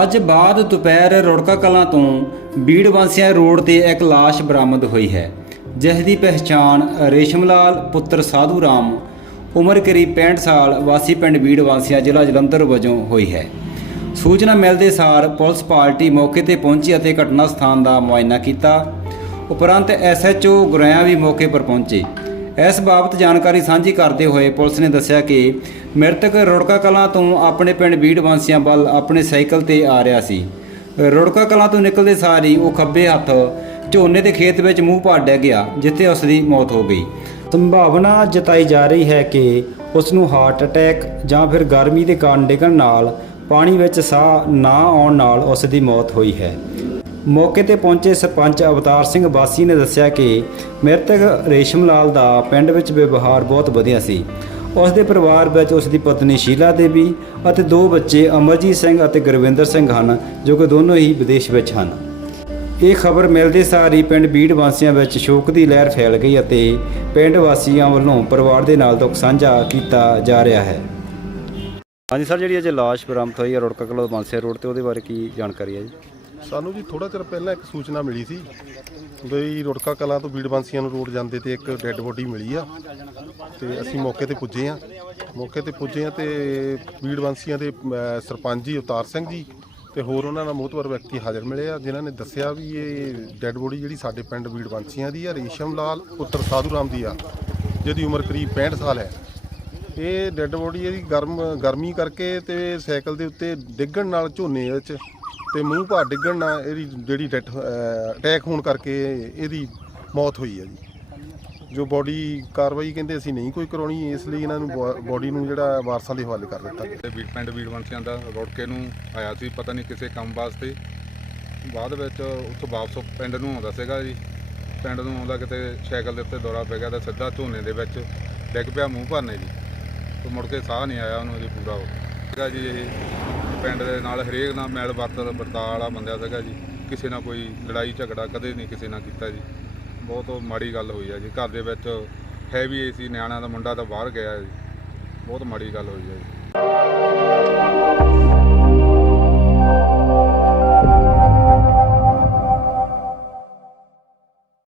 ਅੱਜ ਬਾਅਦ ਦੁਪਹਿਰ ਰੋੜਕਾ ਕਲਾਂ ਤੋਂ ਬੀੜ ਬੀੜਵਾਂਸਿਆ ਰੋਡ ਤੇ ਇੱਕ ਲਾਸ਼ ਬਰਾਮਦ ਹੋਈ ਹੈ ਜਿਸ ਦੀ ਪਹਿਚਾਣ ਰੇਸ਼ਮ ਲਾਲ, ਪੁੱਤਰ ਸਾਧੂ ਰਾਮ, ਉਮਰ ਕਰੀਬ 65 ਸਾਲ, ਵਾਸੀ ਪਿੰਡ ਬੀੜ ਬੀੜਵਾਂਸਿਆ ਜ਼ਿਲ੍ਹਾ ਜਲੰਧਰ ਵਜੋਂ ਹੋਈ ਹੈ। ਸੂਚਨਾ ਮਿਲਦੇ ਸਾਰ ਪੁਲਿਸ ਪਾਰਟੀ ਮੌਕੇ ਤੇ ਪਹੁੰਚੀ ਅਤੇ ਘਟਨਾ ਸਥਾਨ ਦਾ ਮੁਆਇਨਾ ਕੀਤਾ। ਉਪਰੰਤ ਐਸਐਚਓ ਗੁਰੈਆਂ ਵੀ ਮੌਕੇ ਪਰ ਪਹੁੰਚੇ। ਇਸ ਬਾਬਤ ਜਾਣਕਾਰੀ ਸਾਂਝੀ ਕਰਦੇ ਹੋਏ ਪੁਲਿਸ ਨੇ ਦੱਸਿਆ ਕਿ ਮ੍ਰਿਤਕ ਰੁੜਕਾ ਕਲਾਂ ਤੋਂ ਆਪਣੇ ਪਿੰਡ ਬੀੜ ਵਾਂਸੀਆਂ ਵੱਲ ਆਪਣੇ ਸਾਈਕਲ ਤੇ ਆ ਰਿਹਾ ਸੀ। ਰੁੜਕਾ ਕਲਾਂ ਤੋਂ ਨਿਕਲਦੇ ਸਾਰ ਹੀ ਉਹ ਖੱਬੇ ਹੱਥ ਝੋਨੇ ਦੇ ਖੇਤ ਵਿੱਚ ਮੂੰਹ ਭਰ ਡਿੱਗ ਗਿਆ, ਜਿੱਥੇ ਉਸ ਦੀ ਮੌਤ ਹੋ ਗਈ। ਸੰਭਾਵਨਾ ਜਤਾਈ ਜਾ ਰਹੀ ਹੈ ਕਿ ਉਸ ਨੂੰ ਹਾਰਟ ਅਟੈਕ ਜਾਂ ਫਿਰ ਗਰਮੀ ਦੇ ਕਾਰਨ ਡਿੱਗਣ ਨਾਲ ਪਾਣੀ ਵਿੱਚ ਸਾਹ ਨਾ ਆਉਣ ਨਾਲ ਉਸ ਦੀ ਮੌਤ ਹੋਈ ਹੈ। ਮੌਕੇ ਤੇ ਪਹੁੰਚੇ ਸਰਪੰਚ ਅਵਤਾਰ ਸਿੰਘ ਵਾਸੀ ਨੇ ਦੱਸਿਆ ਕਿ ਮ੍ਰਿਤਕ ਰੇਸ਼ਮ ਲਾਲ ਦਾ ਪਿੰਡ ਵਿੱਚ ਵਿਵਹਾਰ ਬਹੁਤ ਵਧੀਆ ਸੀ। ਉਸ ਦੇ ਪਰਿਵਾਰ ਵਿੱਚ ਉਸ ਦੀ ਪਤਨੀ ਸ਼ੀਲਾ ਦੇਵੀ ਅਤੇ ਦੋ ਬੱਚੇ ਅਮਰਜੀਤ ਸਿੰਘ ਅਤੇ ਗੁਰਵਿੰਦਰ ਸਿੰਘ ਹਨ, ਜੋ ਕਿ ਦੋਨੋਂ ਹੀ ਵਿਦੇਸ਼ ਵਿੱਚ ਹਨ। ਇਹ ਖਬਰ ਮਿਲਦੇ ਸਾਰ ਹੀ ਪਿੰਡ ਬੀੜ ਵਾਸੀਆਂ ਵਿੱਚ ਸ਼ੋਕ ਦੀ ਲਹਿਰ ਫੈਲ ਗਈ ਅਤੇ ਪਿੰਡ ਵਾਸੀਆਂ ਵੱਲੋਂ ਪਰਿਵਾਰ ਦੇ ਨਾਲ ਦੁੱਖ ਸਾਂਝਾ ਕੀਤਾ ਜਾ ਰਿਹਾ ਹੈ। ਹਾਂਜੀ ਸਰ, ਜਿਹੜੀ ਅਜੇ ਲਾਸ਼ ਬਰਾਮਦ ਹੋਈ ਹੈ ਰੋੜਕਾ ਕਲੋ ਮਾਨਸੇ ਰੋਡ ਤੇ, ਉਹਦੇ ਬਾਰੇ ਕੀ ਜਾਣਕਾਰੀ ਹੈ ਜੀ? ਸਾਨੂੰ ਜੀ ਥੋੜਾ ਚਿਰ ਪਹਿਲਾਂ ਇੱਕ ਸੂਚਨਾ ਮਿਲੀ ਸੀ ਬਈ ਰੁੜਕਾ ਕਲਾਂ ਤੋਂ ਬੀੜਬੰਸੀਆਂ ਨੂੰ ਰੋਡ ਜਾਂਦੇ ਤੇ ਇੱਕ ਡੈੱਡ ਬੋਡੀ ਮਿਲੀ ਆ ਤੇ ਅਸੀਂ ਮੌਕੇ ਤੇ ਪੁੱਜੇ ਆ। ਮੌਕੇ ਤੇ ਪੁੱਜੇ ਆ ਤੇ ਬੀੜਬੰਸੀਆਂ ਦੇ ਅਮ, ਸਰਪੰਚ ਜੀ ਅਵਤਾਰ ਸਿੰਘ ਜੀ ਤੇ ਹੋਰ ਉਹਨਾਂ ਨਾਲ ਮੋਹਤਵਰ ਵਿਅਕਤੀ ਹਾਜ਼ਰ ਮਿਲੇ ਆ ਜਿਨ੍ਹਾਂ ਨੇ ਦੱਸਿਆ ਵੀ ਇਹ ਡੈੱਡ ਬੋਡੀ ਜਿਹੜੀ ਸਾਡੇ ਪਿੰਡ ਬੀੜਬੰਸੀਆਂ ਦੀ ਆ ਰੇਸ਼ਮ ਲਾਲ ਪੁੱਤਰ ਸਾਧੂ ਰਾਮ ਦੀ ਆ ਜਿਹਦੀ ਉਮਰ ਕਰੀਬ 65 ਸਾਲ ਹੈ। ਇਹ ਡੈੱਡ ਬੋਡੀ ਇਹਦੀ ਗਰਮ ਗਰਮੀ ਕਰਕੇ ਤੇ ਸਾਈਕਲ ਦੇ ਉੱਤੇ ਡਿੱਗਣ ਨਾਲ ਝੋਨੇ ਵਿੱਚ ਤੇ ਮੂੰਹ ਭਾਰ ਡਿੱਗਣ ਨਾਲ ਇਹਦੀ ਜਿਹੜੀ ਡੈਥ ਅਟੈਕ ਹੋਣ ਕਰਕੇ ਇਹਦੀ ਮੌਤ ਹੋਈ ਹੈ ਜੀ। ਜੋ ਬੋਡੀ ਕਾਰਵਾਈ ਕਹਿੰਦੇ ਅਸੀਂ ਨਹੀਂ ਕੋਈ ਕਰਾਉਣੀ, ਇਸ ਲਈ ਇਹਨਾਂ ਨੂੰ ਬੋਡੀ ਨੂੰ ਜਿਹੜਾ ਵਾਰਸਾਂ ਦੇ ਹਵਾਲੇ ਕਰ ਦਿੱਤਾ। ਤੇ ਬੀੜ ਪਿੰਡ ਬੀੜਵੰਸੀਆਂ ਦਾ ਰੋੜਕੇ ਨੂੰ ਆਇਆ ਸੀ, ਪਤਾ ਨਹੀਂ ਕਿਸੇ ਕੰਮ ਵਾਸਤੇ। ਬਾਅਦ ਵਿੱਚ ਉੱਥੋਂ ਵਾਪਸ ਪਿੰਡ ਨੂੰ ਆਉਂਦਾ ਸੀਗਾ ਜੀ। ਪਿੰਡ ਨੂੰ ਆਉਂਦਾ ਕਿਤੇ ਸਾਈਕਲ ਦੇ ਉੱਤੇ ਦੌਰਾ ਪੈ ਗਿਆ ਤਾਂ ਸਿੱਧਾ ਝੋਨੇ ਦੇ ਵਿੱਚ ਡਿੱਗ ਪਿਆ ਮੂੰਹ ਭਰਨੇ ਜੀ। ਤੇ ਮੁੜ ਕੇ ਸਾਹ ਨਹੀਂ ਆਇਆ ਉਹਨੂੰ ਜੀ ਪੂਰਾ ਸੀਗਾ ਜੀ ਇਹ ਪਿੰਡ ਦੇ ਨਾਲ ਹਰੇਕ ਨਾਲ ਮੈਲ ਵਰਤਨ ਵਰਤਾਅ ਵਾਲਾ ਬੰਦਿਆ ਸੀਗਾ ਜੀ। ਕਿਸੇ ਨਾਲ ਕੋਈ ਲੜਾਈ ਝਗੜਾ ਕਦੇ ਨਹੀਂ ਕਿਸੇ ਨਾਲ ਕੀਤਾ ਜੀ। ਬਹੁਤ ਮਾੜੀ ਗੱਲ ਹੋਈ ਹੈ ਜੀ। ਘਰ ਦੇ ਵਿੱਚ ਹੈ ਵੀ ਏਸੀ ਨਿਆਣਿਆਂ ਦਾ ਮੁੰਡਾ ਤਾਂ ਬਾਹਰ ਗਿਆ ਜੀ। ਬਹੁਤ ਮਾੜੀ ਗੱਲ ਹੋਈ ਹੈ ਜੀ।